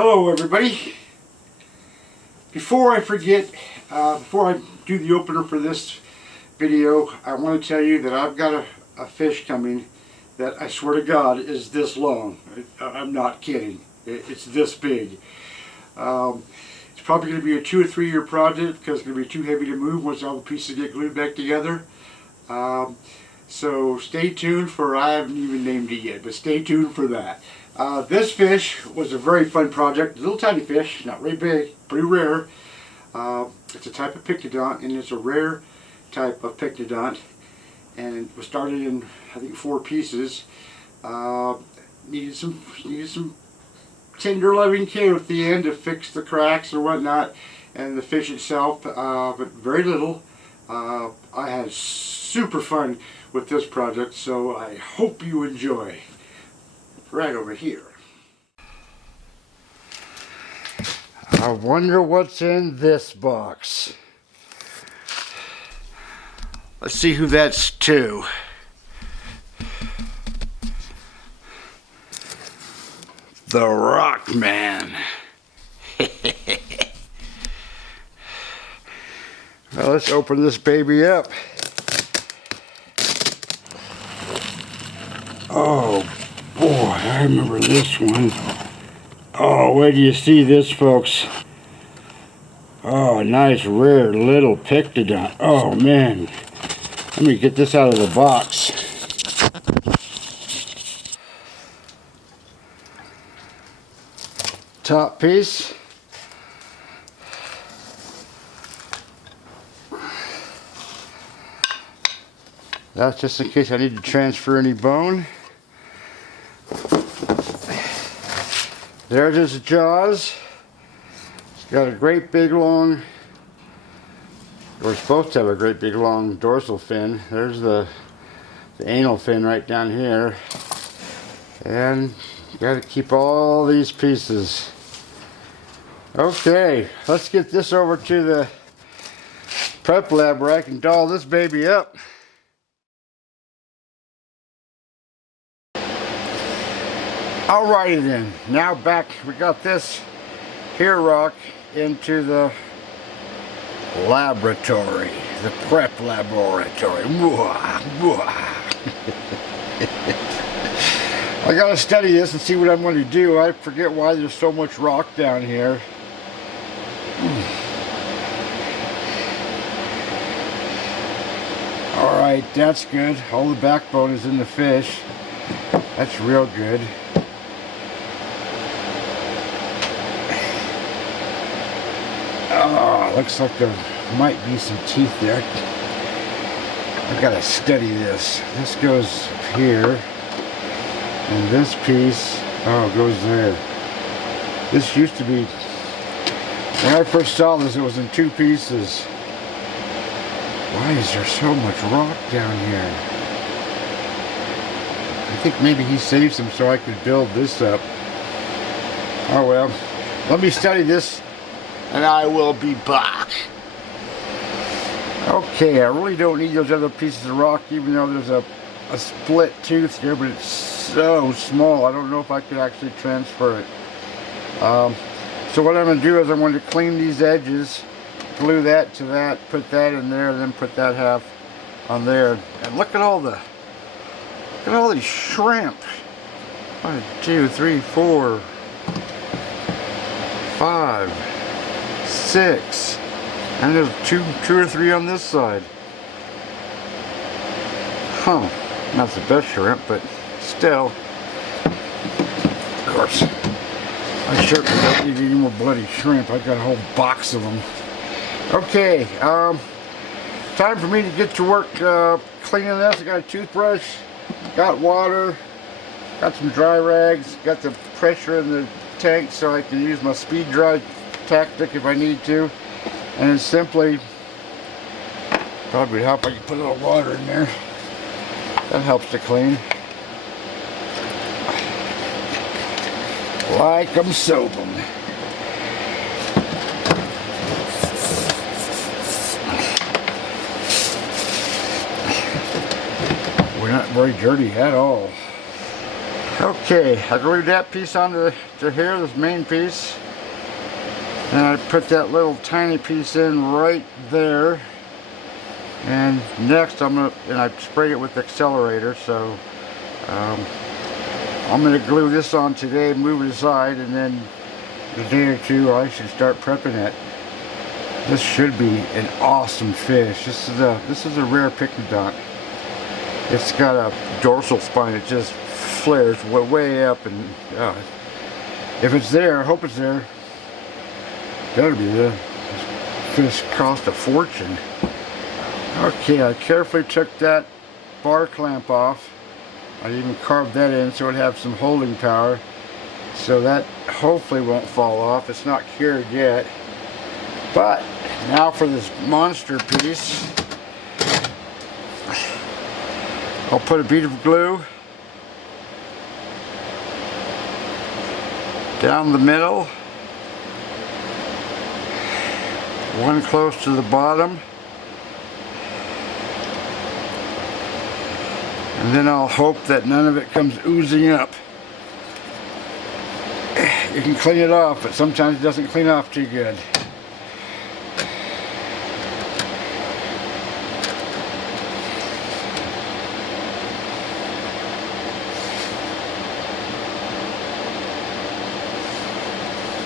Hello everybody. Before I forget, before I do the opener for this video, I want to tell you that I've got a fish coming that I swear to God is this long. I'm not kidding. It's this big. It's probably going to be a 2 or 3 year project because it's going to be too heavy to move once all the pieces get glued back together. So stay tuned for, I haven't even named it yet, but stay tuned for that. This fish was a very fun project. Little tiny fish, not very big, pretty rare. It's a type of Pycnodont, and it's a rare type of Pycnodont. And it was started in, I think, 4 pieces. Needed some tender loving care at the end to fix the cracks or whatnot. And the fish itself, but very little. I had super fun with this project, so I hope you enjoy. Right over here. I wonder what's in this box. Let's see who that's to. The Rock Man. Well, let's open this baby up. Oh boy, I remember this one. Oh, where do you see this, folks? Oh, nice rare little Pycnodont. Oh man, let me get this out of the box. Top piece. That's just in case I need to transfer any bone. There's his jaws. It's got a great big long, we're supposed to have a great big long dorsal fin. There's the anal fin right down here. And you got to keep all these pieces. Okay, let's get this over to the prep lab where I can doll this baby up. Alrighty then, now back, we got this here rock into the laboratory, the prep laboratory. I gotta study this and see what I'm going to do. I forget why there's so much rock down here. Alright, that's good. All the backbone is in the fish. That's real good. Oh, looks like there might be some teeth there. I gotta study this. This goes here, and this piece, oh, goes there. This used to be, when I first saw this, it was in 2 pieces. Why is there so much rock down here? I think maybe he saved some so I could build this up. Oh well, let me study this and I will be back. Okay, I really don't need those other pieces of rock, even though there's a split tooth here, but it's so small I don't know if I could actually transfer it. So what I'm going to do is I'm going to clean these edges, glue that to that, put that in there, and then put that half on there. And look at all these shrimp. 1, 2, 3, 4, 5, 6, and there's two or 3 on this side. Huh, not the best shrimp, but still. Of course, I certainly don't need any more bloody shrimp. I've got a whole box of them. Okay, time for me to get to work cleaning this. I got a toothbrush, got water, got some dry rags, got the pressure in the tank so I can use my speed dry tactic if I need to, and it's simply, probably help I can put a little water in there. That helps to clean. Like I'm soap 'em. We're not very dirty at all. Okay, I glued that piece onto here, this main piece, and I put that little tiny piece in right there. And next I sprayed it with the accelerator, so I'm gonna glue this on today, move it aside, and then in a day or two I should start prepping it. This should be an awesome fish. This is a rare Pycnodont. It's got a dorsal spine. It just flares way up, and if it's there, I hope it's there. Better be there. This fish cost a fortune. Okay, I carefully took that bar clamp off. I even carved that in so it'd have some holding power. So that hopefully won't fall off. It's not cured yet. But now for this monster piece, I'll put a bead of glue down the middle, one close to the bottom, and then I'll hope that none of it comes oozing up. You can clean it off, but sometimes it doesn't clean off too good.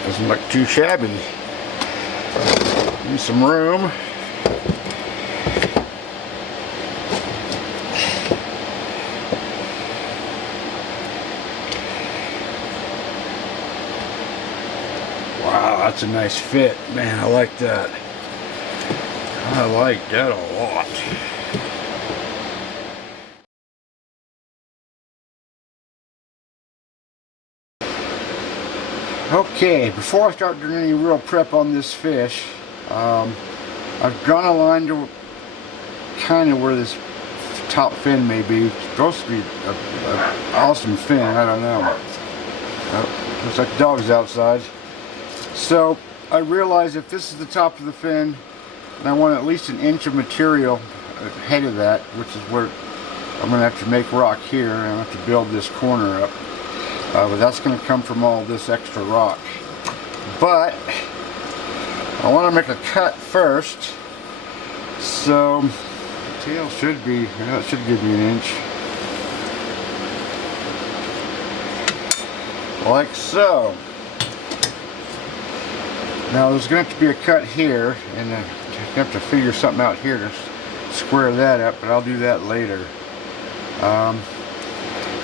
Doesn't look too shabby. Need some room. Wow, that's a nice fit. Man, I like that. I like that a lot. Okay, before I start doing any real prep on this fish, I've drawn a line to kind of where this top fin may be. It's supposed to be an awesome fin, I don't know. Looks like dogs outside. So I realize if this is the top of the fin, and I want at least an inch of material ahead of that, which is where I'm going to have to make rock here, and I have to build this corner up. But that's going to come from all this extra rock. But I want to make a cut first, so the tail should be, it should give me an inch, like so. Now there's going to have to be a cut here, and I have to figure something out here to square that up, but I'll do that later.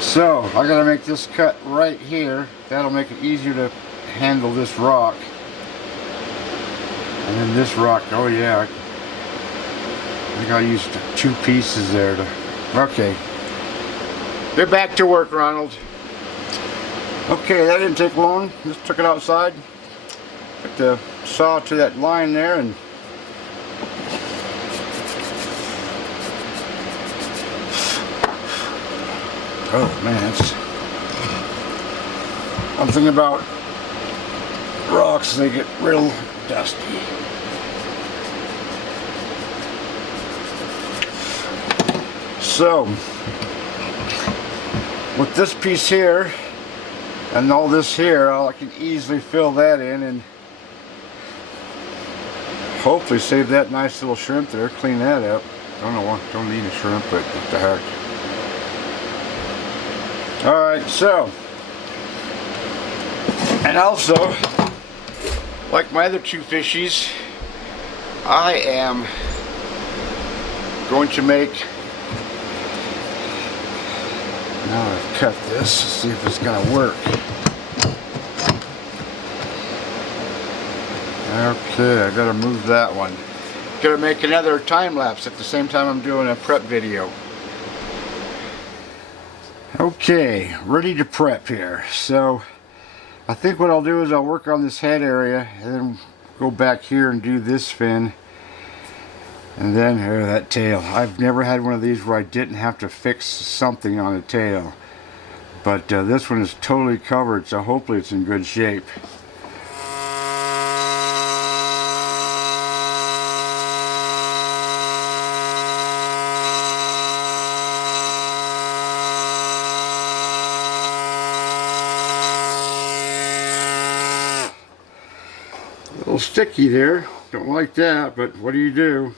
So I gotta make this cut right here. That'll make it easier to handle this rock. And then this rock, oh yeah, I think I used 2 pieces there to, okay. Get back to work, Ronald. Okay, that didn't take long. Just took it outside. Put the saw to that line there, and oh man, I'm thinking about rocks, they get real dusty. So, with this piece here and all this here, I can easily fill that in and hopefully save that nice little shrimp there, clean that up. Don't need a shrimp, but what the heck. Alright, so, and also, like my other 2 fishies, I am going to make, now I've cut this, see if it's going to work. Okay, I gotta move that one. Gonna make another time lapse at the same time I'm doing a prep video. Okay, ready to prep here. So I think what I'll do is I'll work on this head area and then go back here and do this fin, and then here, that tail. I've never had one of these where I didn't have to fix something on the tail, but this one is totally covered, so hopefully it's in good shape. little sticky there. Don't like that, but what do you do?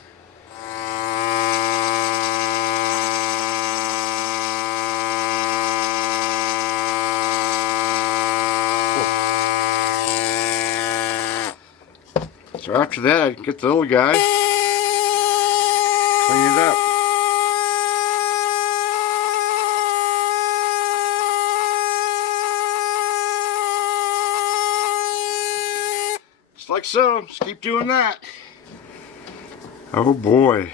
So after that, I can get the little guy, clean it up. Just like so. Just keep doing that. Oh boy.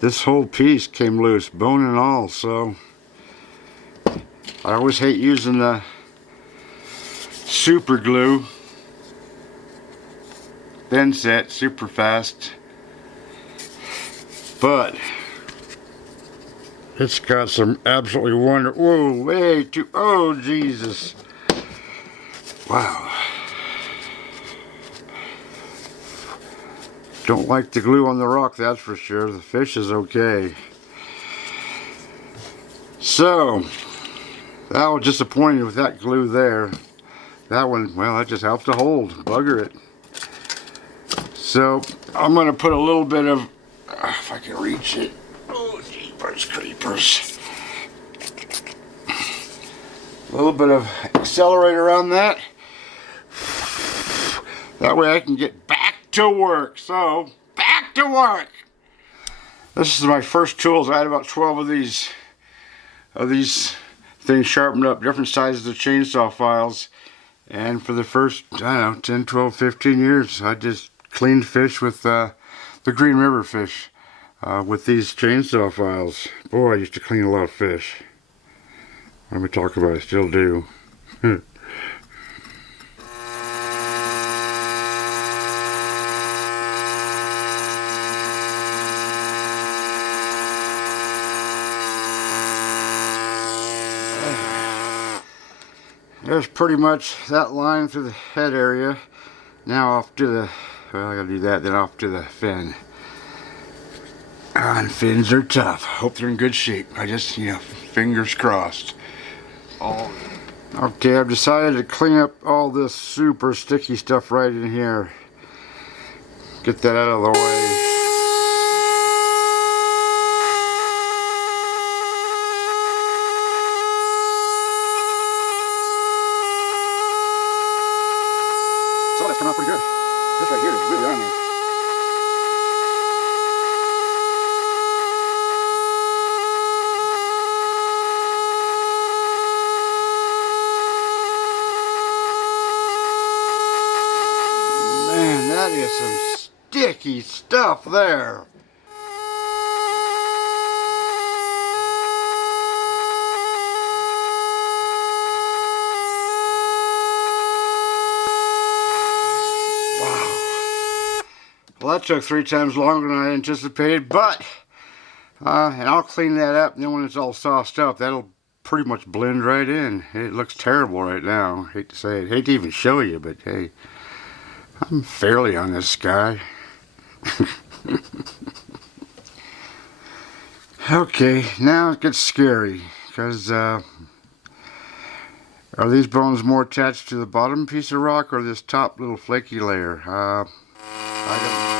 This whole piece came loose, bone and all, so I always hate using the super glue. Thin set, super fast, but it's got some absolutely wonderful. Whoa, way too. Oh, Jesus! Wow. Don't like the glue on the rock, that's for sure. The fish is okay. So that was disappointed with that glue there. That one, well, that just helps to hold. Bugger it. So I'm going to put a little bit of, if I can reach it, oh jeepers creepers, a little bit of accelerator on that. That way I can get back to work. So back to work. This is my first tools. I had about 12 of these things sharpened up, different sizes of chainsaw files. And for the first, I don't know, 10, 12, 15 years, I just cleaned fish with the Green River fish with these chainsaw files. Boy, I used to clean a lot of fish. Let me talk about it, I still do. There's pretty much that line through the head area. Now off to the, well, I gotta do that, then off to the fin. And fins are tough. Hope they're in good shape. I just, you know, fingers crossed. Okay, I've decided to clean up all this super sticky stuff right in here. Get that out of the way. So that's coming out pretty good. This right here is really on there. Man, that is some sticky stuff there. Well, that took 3 times longer than I anticipated, but, and I'll clean that up, and then when it's all sauced up, that'll pretty much blend right in. It looks terrible right now. Hate to say it. Hate to even show you, but hey, I'm fairly on this guy. Okay, now it gets scary, because, are these bones more attached to the bottom piece of rock, or this top little flaky layer? I don't.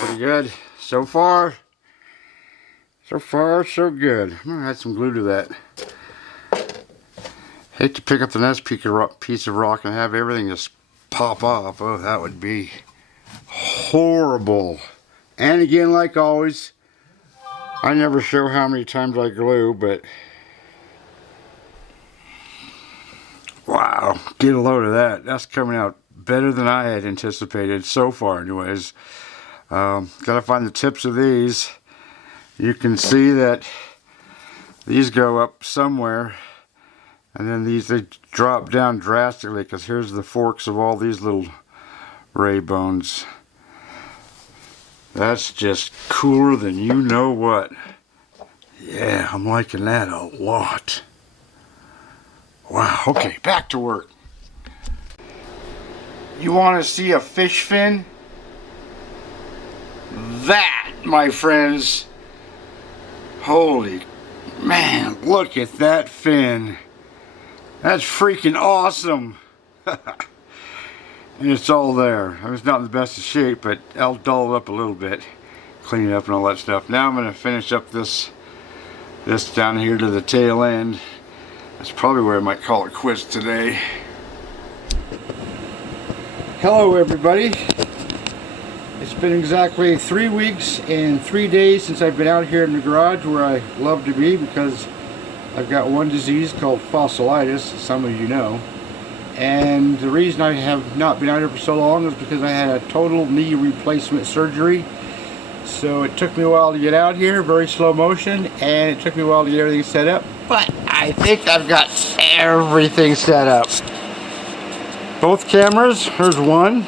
Pretty good. So far so good. I'm gonna add some glue to that. Hate to pick up the next piece of rock and have everything just pop off. Oh, that would be horrible. And again, like always, I never show how many times I glue, but wow, get a load of that. That's coming out better than I had anticipated so far anyways. Gotta find the tips of these. You can see that these go up somewhere, and then they drop down drastically, because here's the forks of all these little ray bones. That's just cooler than you know what. Yeah, I'm liking that a lot. Wow, okay, back to work. You want to see a fish fin? That, my friends, holy man, look at that fin. That's freaking awesome. And it's all there. I mean, it's not in the best of shape, but I'll dull it up a little bit, clean it up and all that stuff. Now I'm going to finish up this down here to the tail end. That's probably where I might call it quits today. Hello everybody. It's been exactly 3 weeks and 3 days since I've been out here in the garage where I love to be, because I've got one disease called fossilitis, as some of you know. And the reason I have not been out here for so long is because I had a total knee replacement surgery. So it took me a while to get out here, very slow motion, and it took me a while to get everything set up. But I think I've got everything set up. Both cameras, there's one.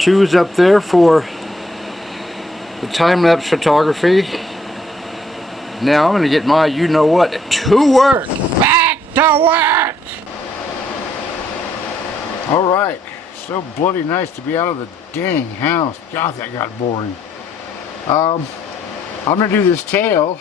Two's up there for the time-lapse photography. Now I'm going to get my you-know-what to work. Back to work! Alright, so bloody nice to be out of the dang house. God, that got boring. I'm going to do this tail.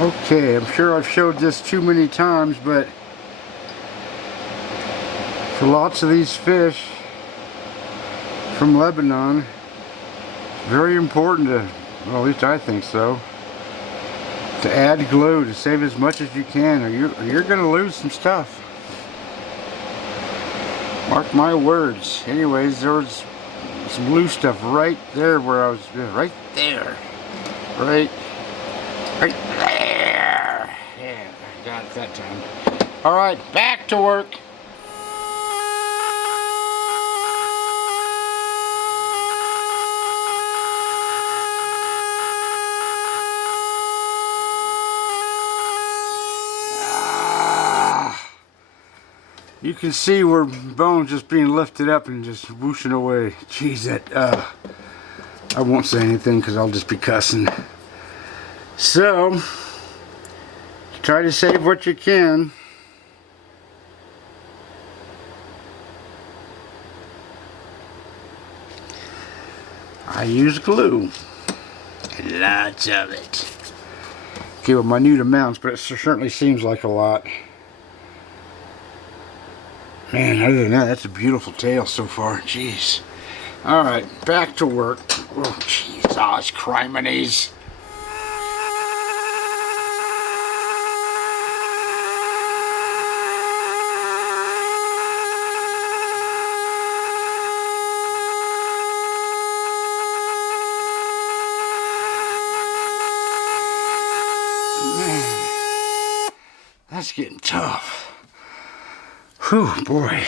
Okay, I'm sure I've showed this too many times, but for lots of these fish from Lebanon, it's very important to, well, at least I think so, to add glue to save as much as you can, or you're going to lose some stuff. Mark my words. Anyways, there was some blue stuff right there where I was, right there. Right there. Yeah, I got it that time. Alright, back to work. You can see where bones just being lifted up and just whooshing away. Jeez, that, I won't say anything because I'll just be cussing. So, try to save what you can. I use glue. Lots of it. Okay, well, minute amounts, but it certainly seems like a lot. Man, other than that, that's a beautiful tail so far. Jeez. Alright, back to work. Oh, jeez, it's criminies. Man, that's getting tough. Whew, boy.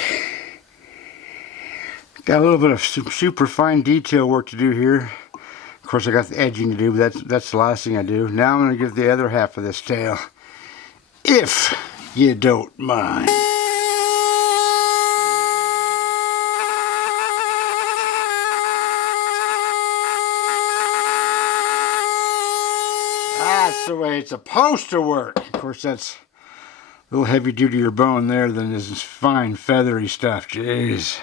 Got a little bit of super fine detail work to do here. Of course, I got the edging to do, but that's the last thing I do. Now I'm going to give the other half of this tail, if you don't mind. That's the way it's supposed to work. Of course, that's a little heavy due to your bone there than this fine feathery stuff. Jeez.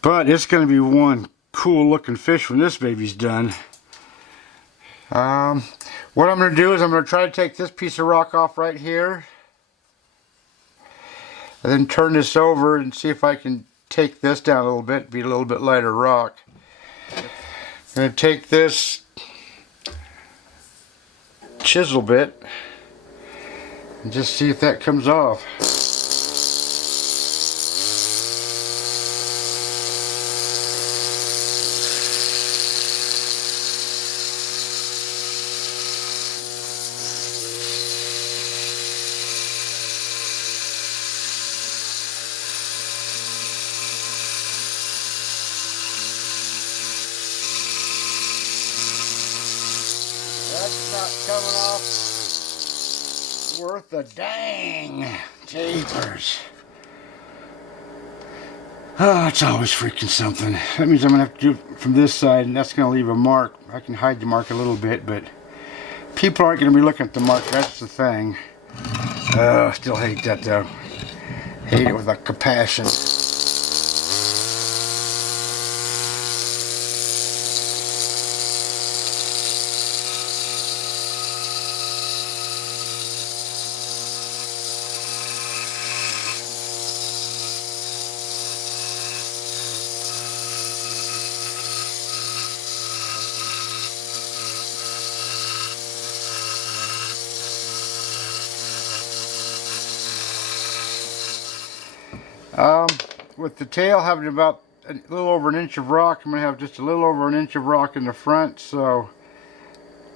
But it's going to be one cool looking fish when this baby's done. What I'm going to do is I'm going to try to take this piece of rock off right here. And then turn this over and see if I can take this down a little bit, be a little bit lighter rock. I'm going to take this chisel bit and just see if that comes off. That's not coming off worth a dang. Jeepers. Oh, it's always freaking something. That means I'm going to have to do it from this side, and that's going to leave a mark. I can hide the mark a little bit, but people aren't going to be looking at the mark. That's the thing. I still hate that, though. Hate it with a compassion. With the tail having about a little over an inch of rock, I'm going to have just a little over an inch of rock in the front, so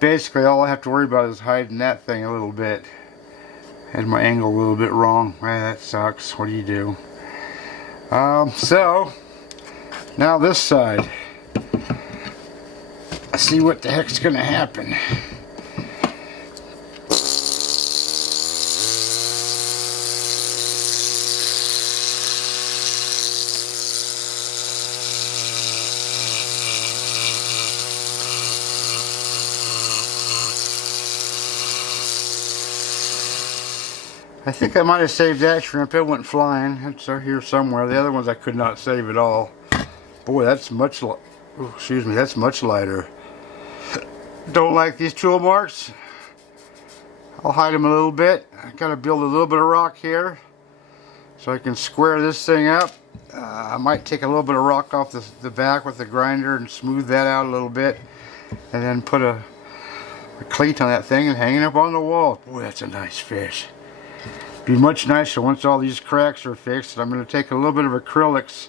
basically all I have to worry about is hiding that thing a little bit. Had my angle a little bit wrong. That sucks. What do you do? So now this side. Let's see what the heck's going to happen. I think I might have saved that shrimp. It went flying. It's here somewhere. The other ones I could not save at all. Boy, that's much that's much lighter. Don't like these tool marks. I'll hide them a little bit. I gotta build a little bit of rock here so I can square this thing up. I might take a little bit of rock off the back with the grinder and smooth that out a little bit, and then put a cleat on that thing and hang it up on the wall. Boy, that's a nice fish. Be much nicer once all these cracks are fixed. I'm going to take a little bit of acrylics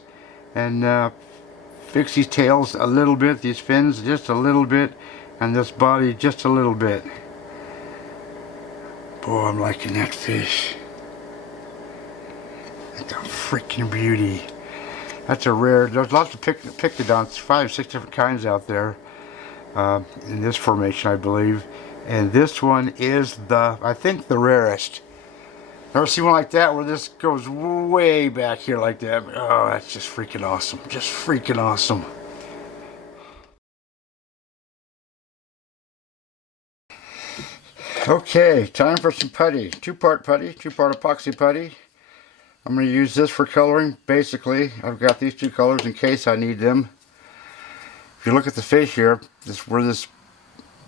and fix these tails a little bit, these fins just a little bit, and this body just a little bit. Boy, I'm liking that fish. That's a freaking beauty. That's a rare. There's lots of Pycnodonts, 5 or 6 different kinds out there in this formation, I believe, and this one is I think the rarest. Never seen one like that where this goes way back here like that. Oh, that's just freaking awesome. Just freaking awesome. Okay, time for some putty. Two-part putty, two-part epoxy putty. I'm going to use this for coloring. Basically, I've got these two colors in case I need them. If you look at the fish here, where this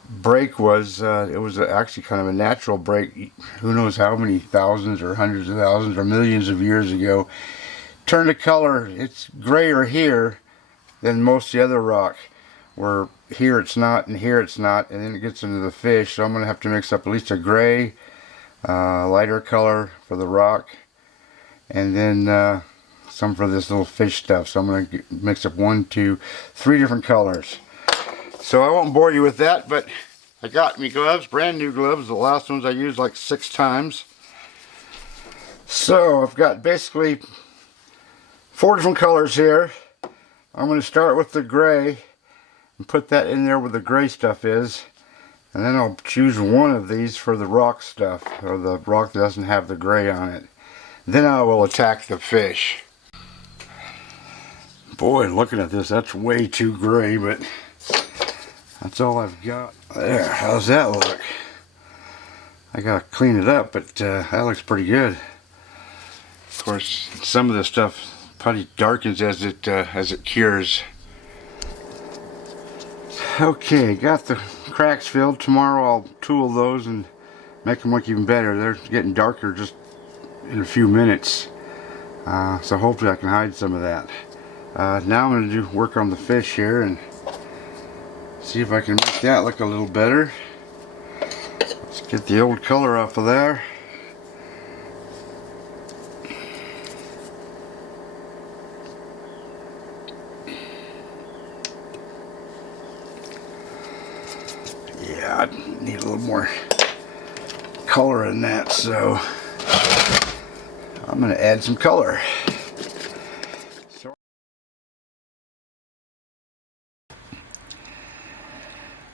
break was, it was actually kind of a natural break. Who knows how many thousands or hundreds of thousands or millions of years ago. Turn to color, it's grayer here than most of the other rock, where here it's not and here it's not, and then it gets into the fish. So I'm going to have to mix up at least a gray, lighter color for the rock, and then some for this little fish stuff. So I'm going to mix up 1, 2, 3 different colors. So I won't bore you with that, but I got me gloves, brand new gloves. The last ones I used like 6 times. So I've got basically 4 different colors here. I'm going to start with the gray and put that in there where the gray stuff is. And then I'll choose one of these for the rock stuff, or the rock that doesn't have the gray on it. Then I will attack the fish. Boy, looking at this, that's way too gray, but that's all I've got. There, how's that look? I gotta clean it up, but that looks pretty good. Of course, some of the stuff putty darkens as it cures. Okay, got the cracks filled. Tomorrow I'll tool those and make them look even better. They're getting darker just in a few minutes, so hopefully I can hide some of that. Now I'm going to work on the fish here and see if I can make that look a little better. Let's get the old color off of there. Yeah, I need a little more color in that, so I'm going to add some color.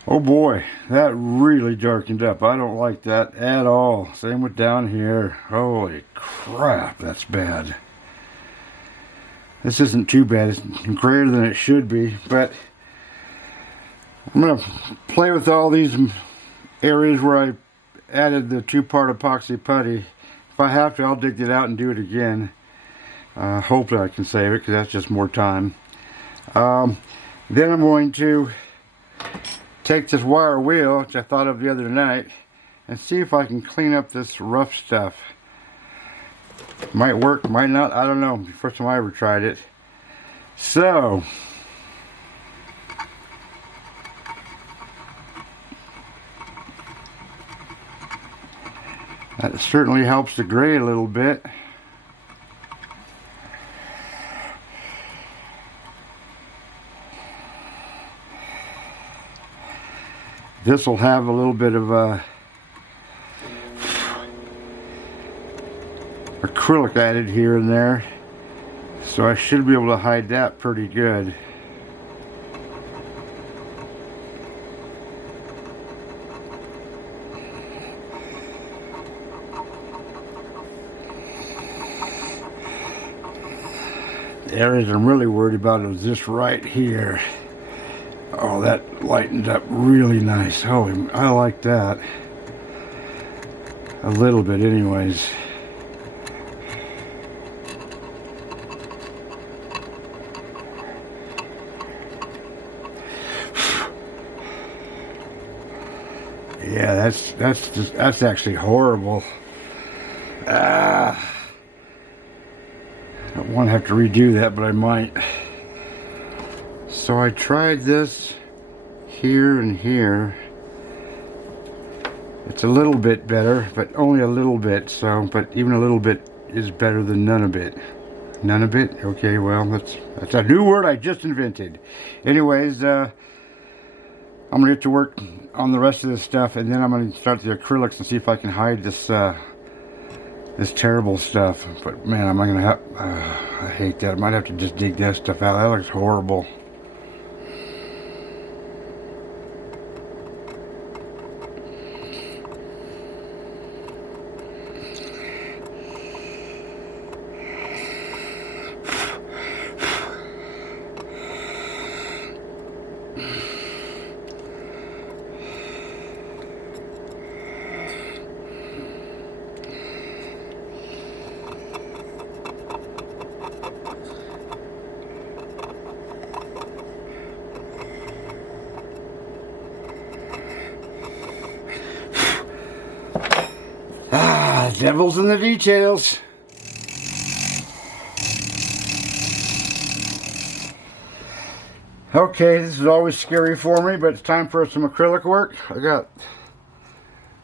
Oh boy, that really darkened up. I don't like that at all. Same with down here. Holy crap, that's bad. This isn't too bad. It's grayer than it should be, but I'm going to play with all these areas where I added the 2-part epoxy putty. If I have to, I'll dig it out and do it again. Hopefully I can save it, because that's just more time. Then I'm going to take this wire wheel, which I thought of the other night, and see if I can clean up this rough stuff. Might work, might not, I don't know. First time I ever tried it. So, that certainly helps the gray a little bit. This will have a little bit of acrylic added here and there, so I should be able to hide that pretty good. The areas I'm really worried about is this right here. Oh, that lightened up really nice. Holy, I like that. A little bit anyways. Yeah, that's actually horrible. I don't want to have to redo that, but I might. So I tried this here and here. It's a little bit better, but only a little bit. So, but even a little bit is better than none of it. None of it? Okay, well, that's a new word I just invented. Anyways, I'm gonna get to work on the rest of this stuff, and then I'm gonna start the acrylics and see if I can hide this this terrible stuff. But man, am I gonna have? I hate that. I might have to just dig that stuff out. That looks horrible. Devil's in the details. Okay, this is always scary for me, but it's time for some acrylic work. I got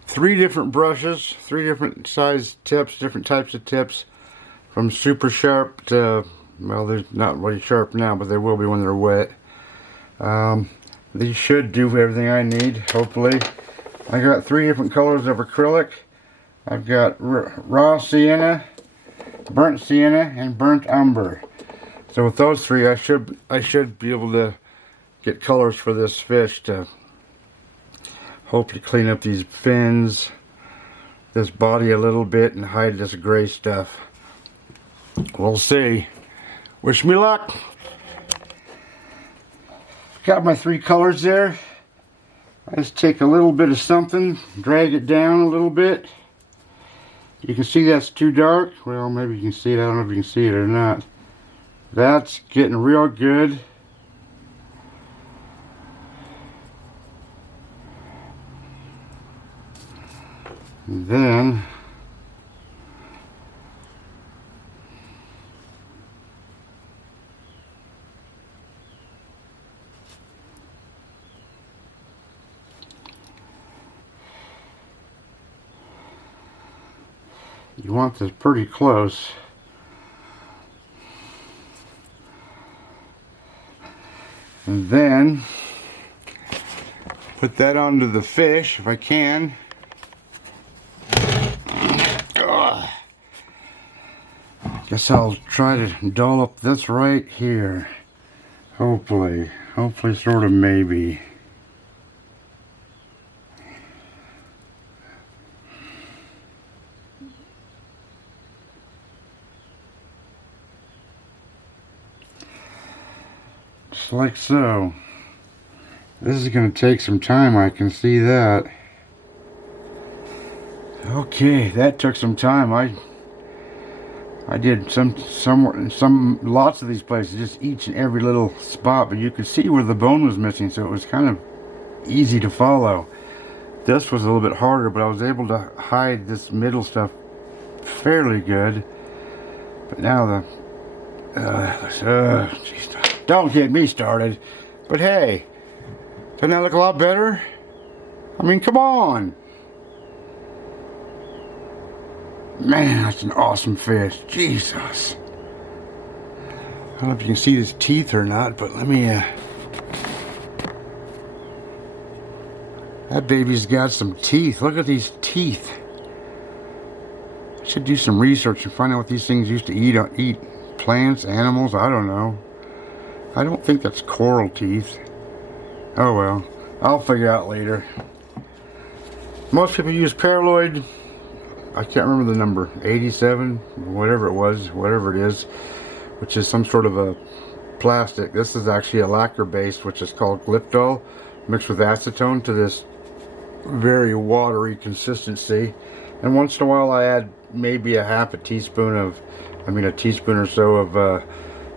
3 different brushes, 3 different size tips, different types of tips, from super sharp to, well, they're not really sharp now, but they will be when they're wet. These should do everything I need, hopefully. I got 3 different colors of acrylic. I've got raw sienna, burnt sienna, and burnt umber. So with those 3, I should be able to get colors for this fish to hopefully clean up these fins, this body a little bit, and hide this gray stuff. We'll see. Wish me luck. Got my 3 colors there. I just take a little bit of something, drag it down a little bit. You can see that's too dark. Well, maybe you can see it. I don't know if you can see it or not. That's getting real good. And then you want this pretty close. And then put that onto the fish if I can. Ugh. Guess I'll try to dull up this right here. Hopefully, sort of, maybe. Just like so. This is going to take some time, I can see that. Okay, that took some time. I did lots of these places, just each and every little spot, but you could see where the bone was missing, so it was kind of easy to follow. This was a little bit harder, but I was able to hide this middle stuff fairly good. But now geez, don't get me started. But hey, doesn't that look a lot better? I mean, come on. Man, that's an awesome fish. Jesus. I don't know if you can see his teeth or not, but let me, that baby's got some teeth. Look at these teeth. I should do some research and find out what these things used to eat plants, animals, I don't know. I don't think that's coral teeth. Oh well, I'll figure out later. Most people use paraloid. I can't remember the number, 87, whatever it was, whatever it is, which is some sort of a plastic. This is actually a lacquer base, which is called glyptol, mixed with acetone to this very watery consistency. And once in a while I add maybe a teaspoon or so of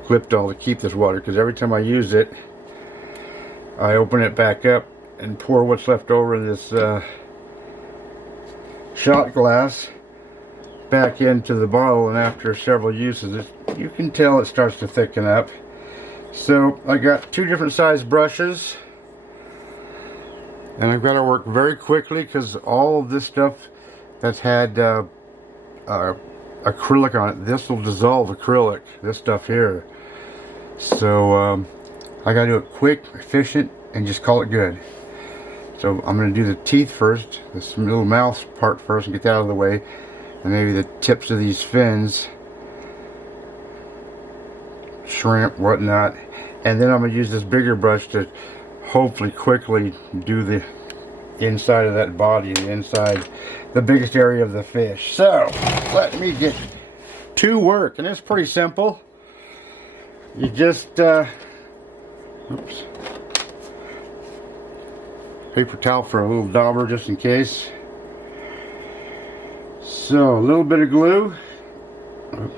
glyptol to keep this water, because every time I use it, I open it back up and pour what's left over in this shot glass back into the bottle, and after several uses you can tell it starts to thicken up. So I got 2 different size brushes, and I've got to work very quickly because all of this stuff that's had acrylic on it, this will dissolve acrylic, this stuff here. So I gotta do it quick, efficient, and just call it good. So I'm going to do the teeth first, this little mouth part first, and get that out of the way, and maybe the tips of these fins, shrimp, whatnot, and then I'm going to use this bigger brush to hopefully quickly do the inside of that body, the inside, the biggest area of the fish. So let me get to work, and it's pretty simple. You just oops. Paper towel for a little dauber just in case. So a little bit of glue. Oops.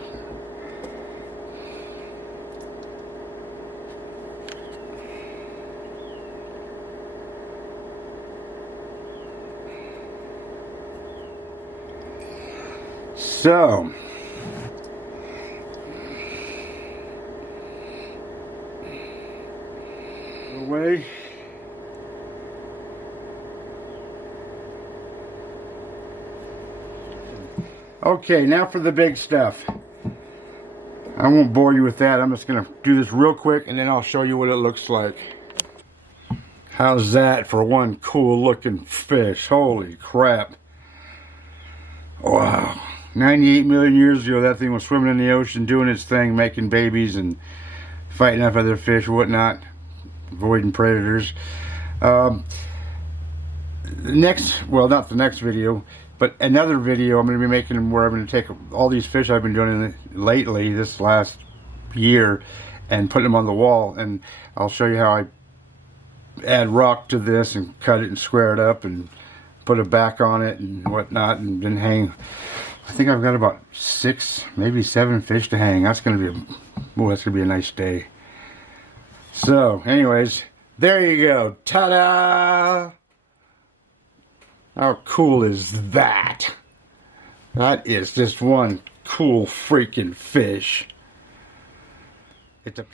So away. Okay, now for the big stuff. I won't bore you with that. I'm just going to do this real quick, and then I'll show you what it looks like. How's that for one cool looking fish? Holy crap. Wow. 98 million years ago, that thing was swimming in the ocean, doing its thing, making babies and fighting off other fish, whatnot, avoiding predators. Well, not the next video, but another video I'm going to be making where I'm going to take all these fish I've been doing lately, this last year, and put them on the wall, and I'll show you how I add rock to this and cut it and square it up and put a back on it and whatnot, and then hang. I think I've got about 6, maybe 7 fish to hang. That's going to be that's going to be a nice day. So anyways, there you go. Ta-da! How cool is that? That is just one cool freaking fish. It's a